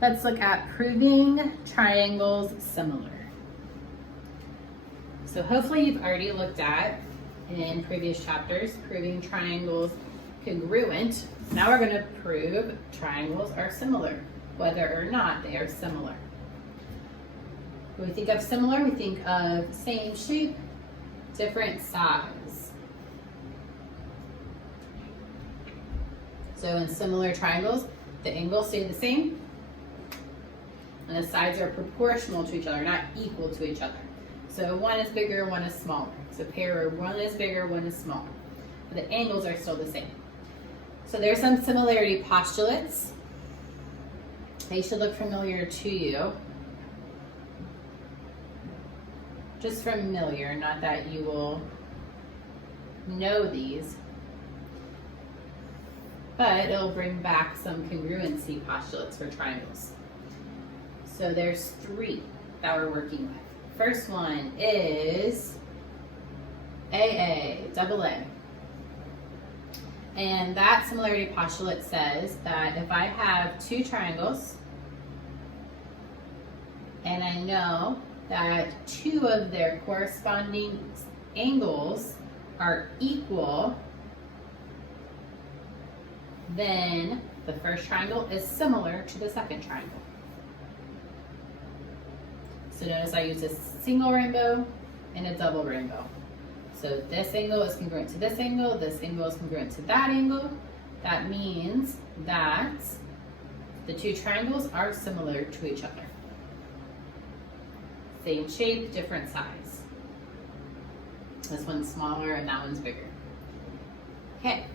Let's look at proving triangles similar. So hopefully you've already looked at in previous chapters proving triangles congruent. Now we're going to prove triangles are similar, whether or not they are similar. When we think of similar, we think of same shape, different size. So in similar triangles, the angles stay the same, and the sides are proportional to each other, not equal to each other. So one is bigger, one is smaller. So pair where one is bigger, one is smaller. But the angles are still the same. So there's some similarity postulates. They should look familiar to you. Just familiar, not that you will know these, but it'll bring back some congruency postulates for triangles. So there's 3 that we're working with. First one is AA, double A. And that similarity postulate says that if I have 2 triangles and I know that 2 of their corresponding angles are equal, then the first triangle is similar to the second triangle. So notice I use a single rainbow and a double rainbow. So this angle is congruent to this angle is congruent to that angle. That means that the 2 triangles are similar to each other. Same shape, different size. This one's smaller and that one's bigger. Okay,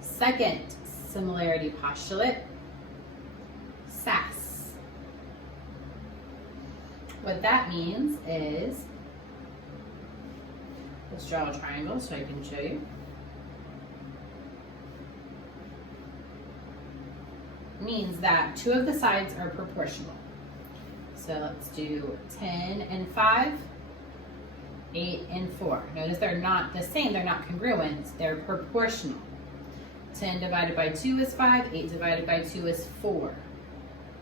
second similarity postulate, SAS. What that means is, let's draw a triangle so I can show you. Means that 2 of the sides are proportional. So let's do 10 and 5, 8 and 4. Notice they're not the same, they're not congruent, they're proportional. 10 divided by 2 is 5, 8 divided by 2 is 4.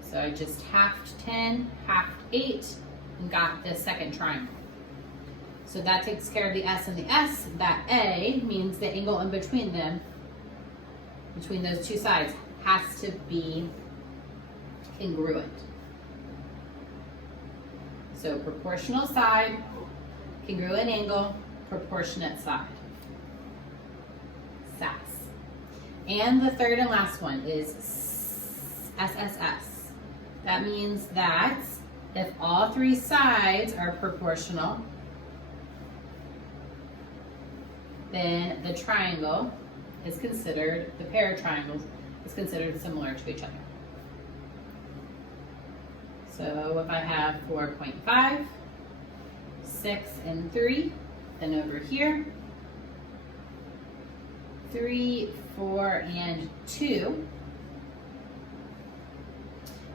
So I just halved 10, halved 8, and got the second triangle. So that takes care of the S and the S. That A means the angle in between them, between those 2 sides, has to be congruent. So proportional side, congruent angle, proportionate side. SAS. And the third and last one is SSS. That means that if all 3 sides are proportional, then the triangle is considered, the pair of triangles is considered similar to each other. So if I have 4.5, 6 and 3, then over here, 3, 4, and 2.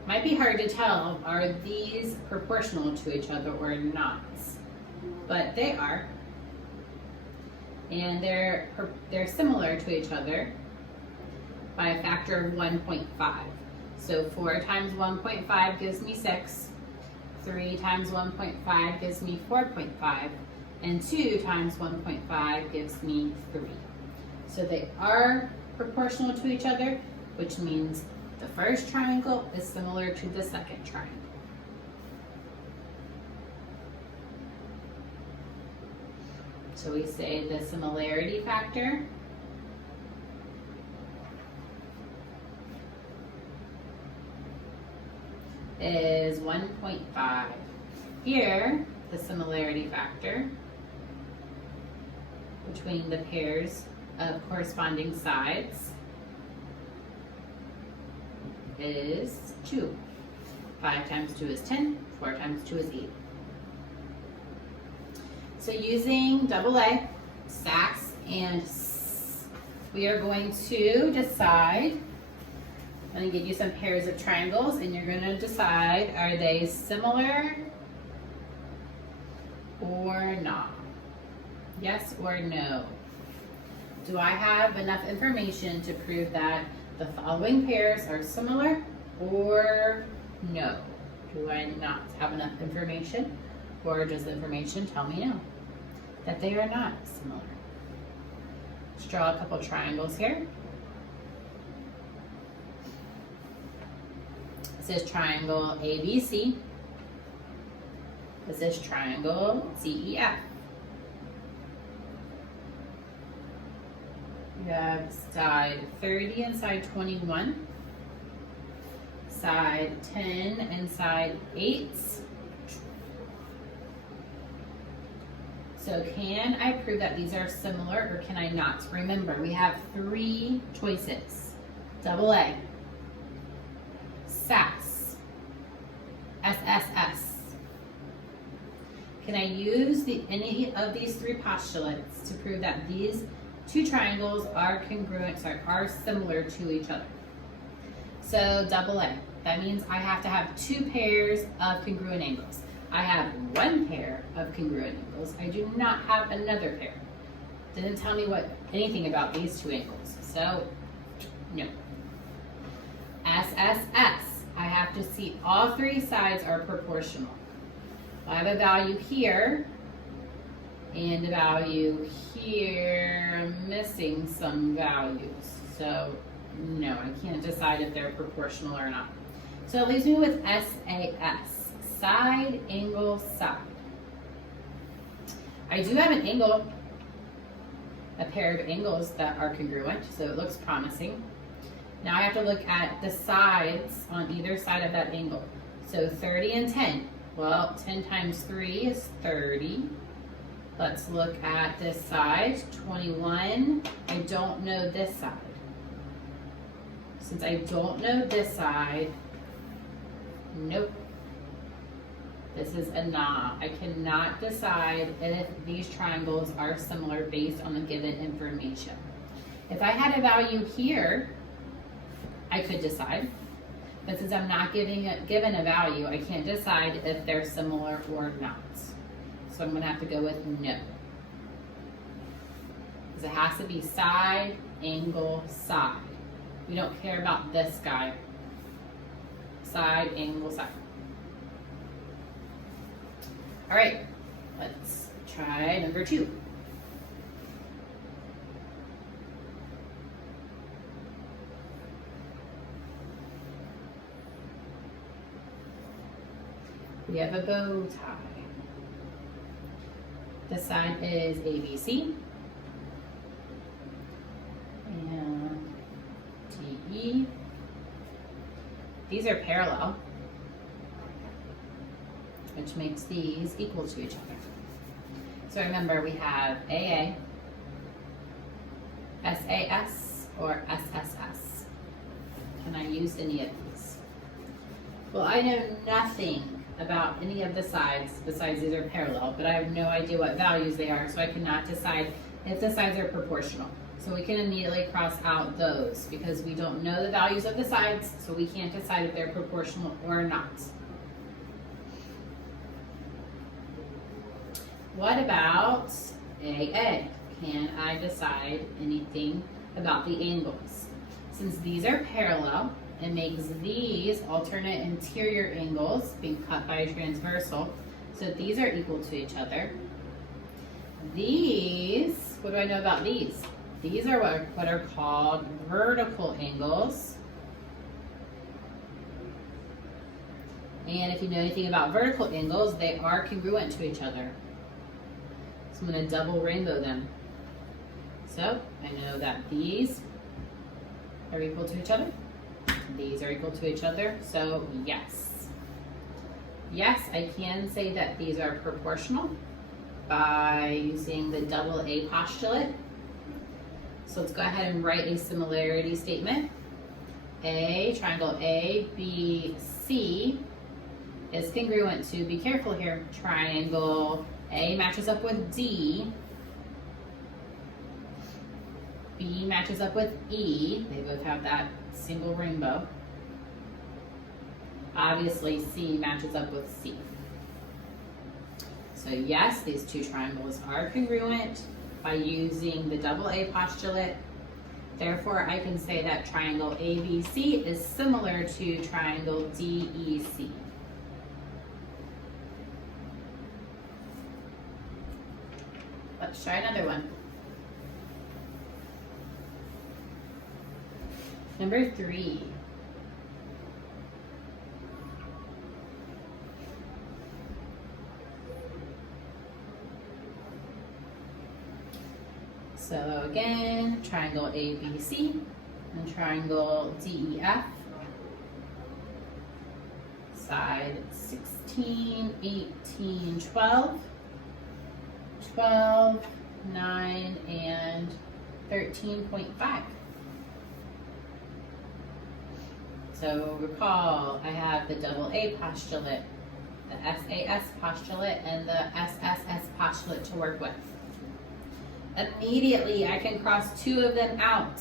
Might be hard to tell, are these proportional to each other or not? But they are. And they're similar to each other by a factor of 1.5. So 4 times 1.5 gives me 6, 3 times 1.5 gives me 4.5, and 2 times 1.5 gives me 3. So they are proportional to each other, which means the first triangle is similar to the second triangle. So we say the similarity factor is 1.5. Here, the similarity factor between the pairs of corresponding sides is 2. 5 times 2 is 10, 4 times 2 is 8. So using double A, SAS, and we are going to decide, I'm going to give you some pairs of triangles and you're going to decide, are they similar or not? Yes or no? Do I have enough information to prove that the following pairs are similar or no? Do I not have enough information? Or does the information tell me no? That they are not similar. Let's draw a couple triangles here. This is triangle ABC. This is triangle CEF. You have side 30 and side 21, side 10 and side 8. So can I prove that these are similar or can I not? Remember, we have 3 choices. Double A, SAS, SSS. Can I use any of these 3 postulates to prove that these 2 triangles are are similar to each other? So double A, that means I have to have 2 pairs of congruent angles. I have 1 pair of congruent angles. I do not have another pair. Didn't tell me anything about these 2 angles. So no. SSS, I have to see all 3 sides are proportional. I have a value here and a value here. I'm missing some values. So no, I can't decide if they're proportional or not. So it leaves me with SAS, side, angle, side. I do have an angle, a pair of angles that are congruent, so it looks promising. Now I have to look at the sides on either side of that angle. So 30 and 10. Well, 10 times 3 is 30. Let's look at this side, 21. I don't know this side. Since I don't know this side, nope. This is a nah. I cannot decide if these triangles are similar based on the given information. If I had a value here, I could decide. But since I'm not given a value, I can't decide if they're similar or not. So I'm going to have to go with no. Because it has to be side, angle, side. We don't care about this guy. Side, angle, side. All right, let's try number 2. We have a bow tie. This side is ABC and DE. These are parallel, which makes these equal to each other. So remember, we have AA, SAS, or SSS. Can I use any of these? Well, I know nothing about any of the sides besides these are parallel, but I have no idea what values they are, so I cannot decide if the sides are proportional. So we can immediately cross out those because we don't know the values of the sides, so we can't decide if they're proportional or not. What about AA? Can I decide anything about the angles? Since these are parallel, it makes these alternate interior angles being cut by a transversal, so these are equal to each other. These, what do I know about these? These are what are called vertical angles. And if you know anything about vertical angles, they are congruent to each other. So I'm going to double rainbow them. So I know that these are equal to each other. These are equal to each other, so yes. Yes, I can say that these are proportional by using the double A postulate. So let's go ahead and write a similarity statement. Triangle ABC is congruent to, be careful here, triangle A matches up with D, B matches up with E, they both have that single rainbow. Obviously C matches up with C. So yes, these 2 triangles are congruent by using the double A postulate. Therefore, I can say that triangle ABC is similar to triangle DEC. Let's try another one. Number 3. So again, triangle ABC and triangle DEF. Side 16, 18, 12, 12, 9, and 13.5. So recall, I have the double A postulate, the SAS postulate, and the SSS postulate to work with. Immediately, I can cross two of them out.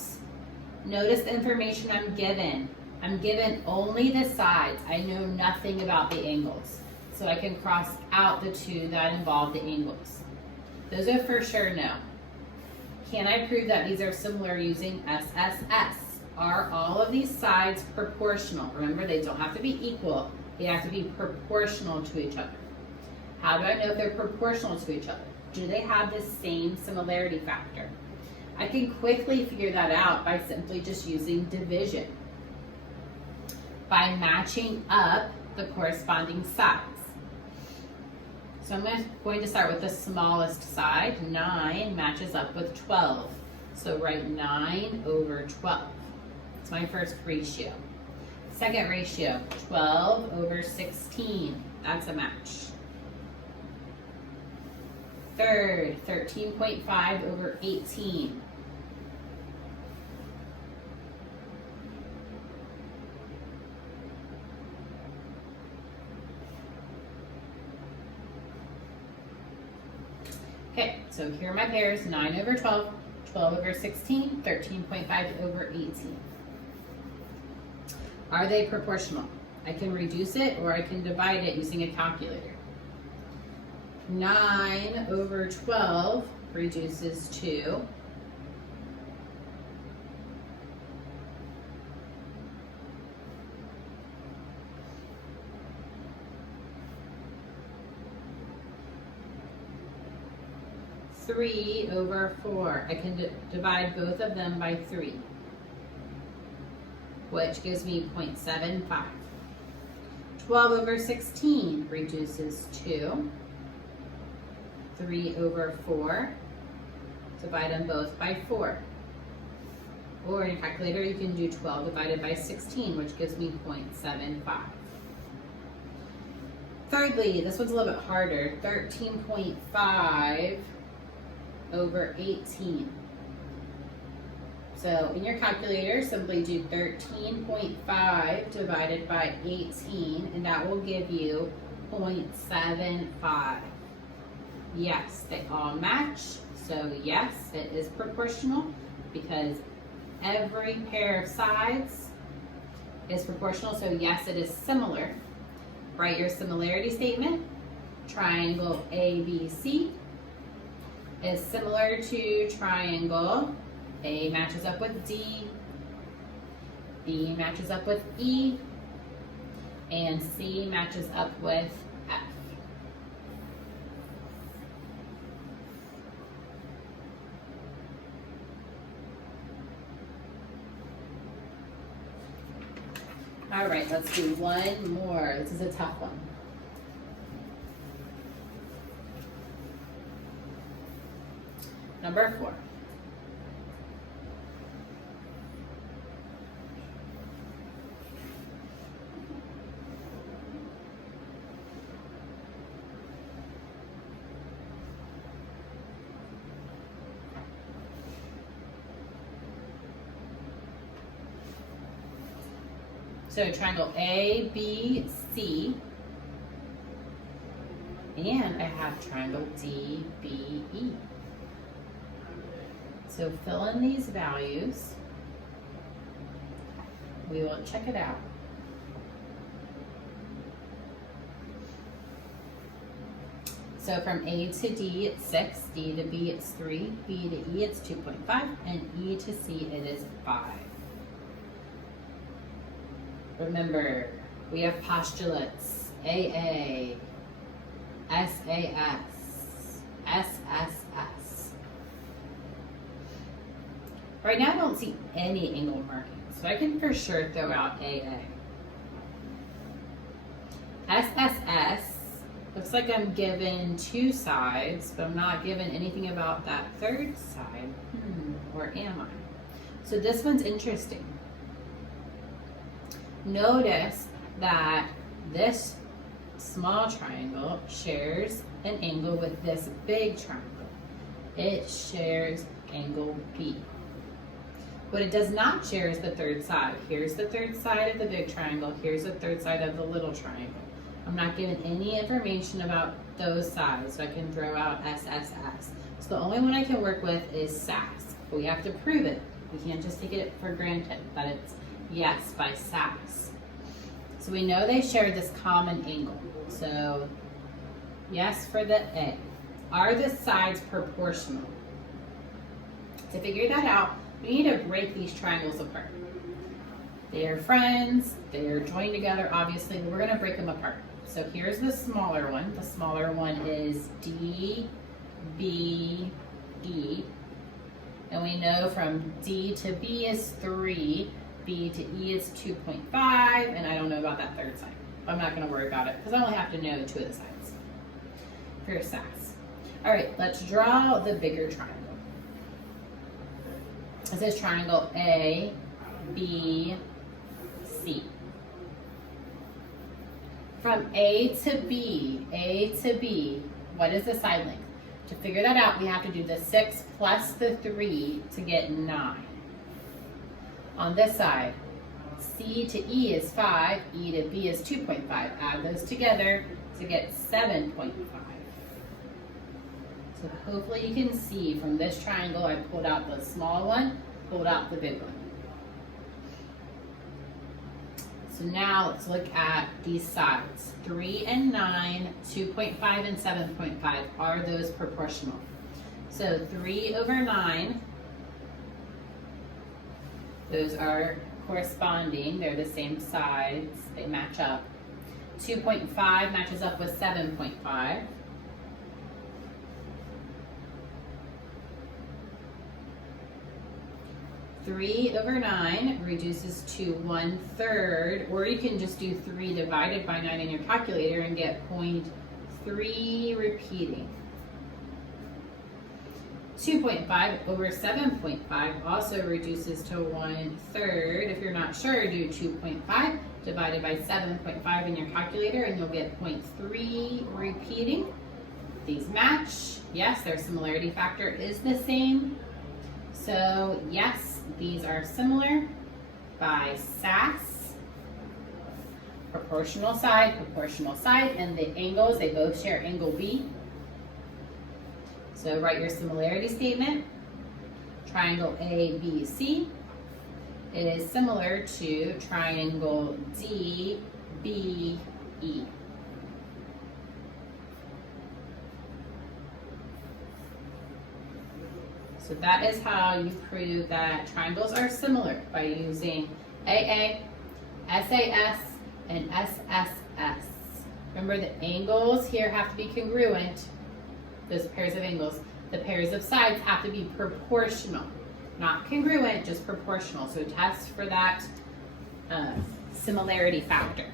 Notice the information I'm given. I'm given only the sides. I know nothing about the angles. So I can cross out the two that involve the angles. Those are for sure no. Can I prove that these are similar using SSS? Are all of these sides proportional? Remember, they don't have to be equal. They have to be proportional to each other. How do I know if they're proportional to each other? Do they have the same similarity factor? I can quickly figure that out by simply just using division. By matching up the corresponding sides. So I'm going to start with the smallest side. 9 matches up with 12. So write 9 over 12. It's my first ratio. Second ratio, 12 over 16. That's a match. Third, 13.5 over 18. Okay, so here are my pairs, 9 over 12, 12 over 16, 13.5 over 18. Are they proportional? I can reduce it or I can divide it using a calculator. 9 over 12 reduces to 3 over 4. I can divide both of them by 3, which gives me 0.75. 12 over 16 reduces to 3 over 4. Divide them both by 4. Or in a calculator, you can do 12 divided by 16, which gives me 0.75. Thirdly, this one's a little bit harder, 13.5 over 18. So in your calculator, simply do 13.5 divided by 18, and that will give you 0.75. Yes, they all match. So yes, it is proportional because every pair of sides is proportional. So yes, it is similar. Write your similarity statement. Triangle ABC is similar to triangle A matches up with D, B matches up with E, and C matches up with F. All right, let's do one more. This is a tough one. Number 4. So triangle A, B, C, and I have triangle D, B, E. So fill in these values. We will check it out. So from A to D, it's 6, D to B, it's 3, B to E, it's 2.5, and E to C, it is 5. Remember, we have postulates, AA, SAS, SSS. Right now I don't see any angle markings, so I can for sure throw out AA. SSS, looks like I'm given 2 sides, but I'm not given anything about that third side. Or am I? So this one's interesting. Notice that this small triangle shares an angle with this big triangle. It shares angle B. What it does not share is the third side. Here's the third side of the big triangle. Here's the third side of the little triangle. I'm not given any information about those sides, so I can throw out SSS. So the only one I can work with is SAS, but we have to prove it. We can't just take it for granted that it's yes by SAS. So we know they share this common angle. So yes for the A. Are the sides proportional? To figure that out, we need to break these triangles apart. They are friends, they are joined together, obviously, but we're gonna break them apart. So here's the smaller one. The smaller one is D, B, E. And we know from D to B is 3, B to E is 2.5, and I don't know about that third side. I'm not gonna worry about it, because I only have to know 2 of the sides for SAS. All right, let's draw the bigger triangle. This is triangle A, B, C. From A to B, what is the side length? To figure that out, we have to do the 6 plus the 3 to get 9. On this side, C to E is 5, E to B is 2.5. Add those together to get 7.5. So hopefully you can see from this triangle, I pulled out the small one, pulled out the big one. So now let's look at these sides. 3 and 9, 2.5 and 7.5, are those proportional? So 3 over 9, those are corresponding, they're the same sides, they match up. 2.5 matches up with 7.5. Three over 9 reduces to 1/3, or you can just do 3 divided by 9 in your calculator and get 0.3 repeating. 2.5 over 7.5 also reduces to 1/3. If you're not sure, do 2.5 divided by 7.5 in your calculator and you'll get 0.3 repeating. These match. Yes, their similarity factor is the same. So yes, these are similar by SAS. Proportional side, and the angles, they both share angle B. So write your similarity statement. Triangle ABC, it is similar to triangle DBE. So that is how you prove that triangles are similar, by using AA, SAS, and SSS. Remember, the angles here have to be congruent, those pairs of angles. The pairs of sides have to be proportional, not congruent, just proportional. So test for that similarity factor.